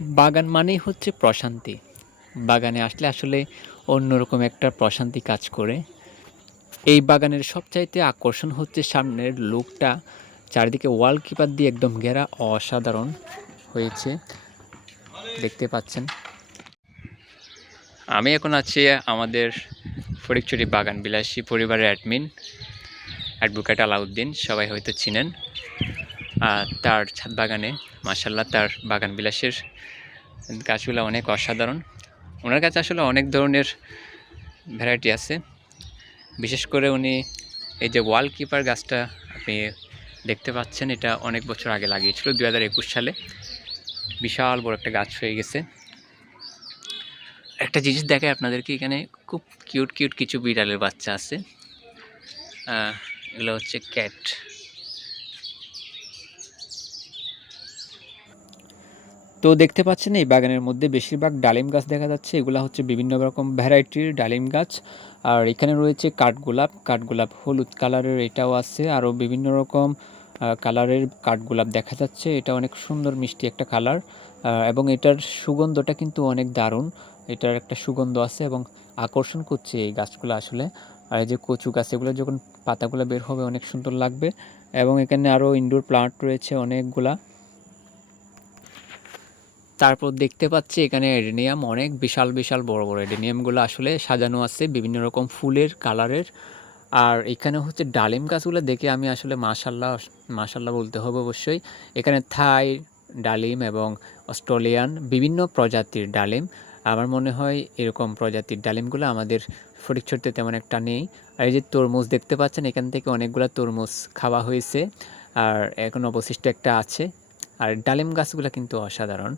বাগান মানেই হচ্ছে প্রশান্তি। বাগানে আসলে আসলে অন্যরকম একটা প্রশান্তি কাজ করে। এই বাগানের সবচাইতে আকর্ষণ হচ্ছে সামনের লুকটা। চারিদিকে ওয়াল কিপার দিয়ে একদম ঘেরা অসাধারণ হয়েছে। দেখতে পাচ্ছেন। আমি এখন আছি আমাদের ফরিকচুরি বাগান বিলাসী পরিবারের অ্যাডমিন, অ্যাডভোকেট আলাউদ্দিন। সবাই হয়তো চিনেন। তার ছাদ বাগানে মাসাল্লাহ তার বাগান বিলাসের গাছগুলো অনেক অসাধারণ। ওনার কাছে আসলে অনেক ধরনের ভ্যারাইটি আছে। বিশেষ করে উনি এই যে ওয়াল কিপার গাছটা আপনি দেখতে পাচ্ছেন, এটা অনেক বছর আগে লাগিয়েছিল দু হাজার একুশ সালে। বিশাল বড় একটা গাছ হয়ে গেছে। একটা জিনিস দেখায় আপনাদেরকে, এখানে খুব কিউট কিউট কিছু বিড়ালের বাচ্চা আছে। এগুলো হচ্ছে ক্যাট তো দেখতে পাচ্ছেন এই বাগানের মধ্যে বেশিরভাগ ডালিম গাছ দেখা যাচ্ছে। এগুলা হচ্ছে বিভিন্ন রকম ভ্যারাইটির ডালিম গাছ। আর এখানে রয়েছে কাঠগোলাপ। কাঠগোলাপ হলুদ কালারের এটাও আছে। আরও বিভিন্ন রকম কালারের কাঠগোলাপ দেখা যাচ্ছে। এটা অনেক সুন্দর মিষ্টি একটা কালার। এবং এটার সুগন্ধটা কিন্তু অনেক দারুণ। এটার একটা সুগন্ধ আছে এবং আকর্ষণ করছে এই গাছগুলো আসলে। আর এই যে কচু গাছ, এগুলো যখন পাতাগুলো বের হবে অনেক সুন্দর লাগবে। এবং এখানে আরও ইনডোর প্লান্ট রয়েছে অনেকগুলা। তারপর দেখতে পাচ্ছি এখানে এডেনিয়াম, অনেক বিশাল বিশাল বড় বড় এডেনিয়ামগুলো আসলে সাজানো আছে বিভিন্ন রকম ফুলের কালারের। আর এখানে হচ্ছে ডালিম গাছগুলো দেখে আমি আসলে মাশাল্লাহ মাশাল্লাহ বলতে হবে অবশ্যই। এখানে থাই ডালিম এবং অস্ট্রেলিয়ান বিভিন্ন প্রজাতির ডালিম। আমার মনে হয় এরকম প্রজাতির ডালিমগুলো আমাদের ফটিকছড়িতে তেমন একটা নেই। আর এই যে তরমুজ দেখতে পাচ্ছেন, এখান থেকে অনেকগুলো তরমুজ খাওয়া হয়েছে। আর এখন অবশিষ্ট একটা আছে। আর ডালিম গাছগুলো কিন্তু অসাধারণ।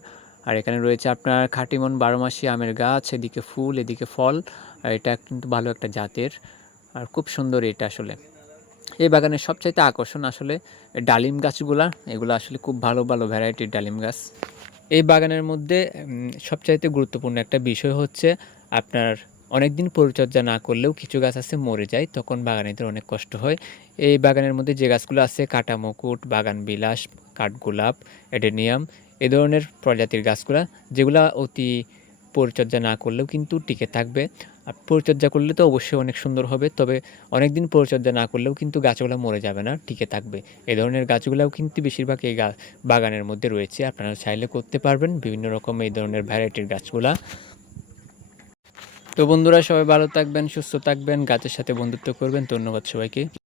আর এখানে রয়েছে আপনার খাটিমন বারো মাসি আমের গাছ, এদিকে ফুল, এদিকে ফল, আর এটা কিন্তু ভালো একটা জাতের, আর খুব সুন্দর এটা আসলে। এই বাগানের সবচাইতে আকর্ষণ আসলে ডালিম গাছগুলা, এগুলো আসলে খুব ভালো ভালো ভ্যারাইটির ডালিম গাছ। এই বাগানের মধ্যে সবচাইতে গুরুত্বপূর্ণ একটা বিষয় হচ্ছে আপনার অনেক দিন পরিচর্যা না করলেও কিছু গাছ আছে মরে যায়, তখন বাগানিদের অনেক কষ্ট হয়। এই বাগানের মধ্যে যে গাছগুলো আছে কাটা মুকুট বাগান বিলাস কাঠগোলাপ এডেনিয়াম এ ধরনের প্রজাতির গাছগুলা, যেগুলা অতি পরিচর্যা না করলেও কিন্তু টিকে থাকবে। আর পরিচর্যা করলে তো অবশ্যই অনেক সুন্দর হবে, তবে অনেক দিন পরিচর্যা না করলেও কিন্তু গাছগুলো মরে যাবে না, টিকে থাকবে। এ ধরনের গাছগুলোও কিন্তু বেশিরভাগ এই বাগানের মধ্যে রয়েছে, আপনারা চাইলে করতে পারবেন বিভিন্ন রকম এই ধরনের ভ্যারাইটির গাছগুলা। তো বন্ধুরা, সবাই ভালো থাকবেন, সুস্থ থাকবেন, গাছের সাথে বন্ধুত্ব করবেন, ধন্যবাদ সবাইকে।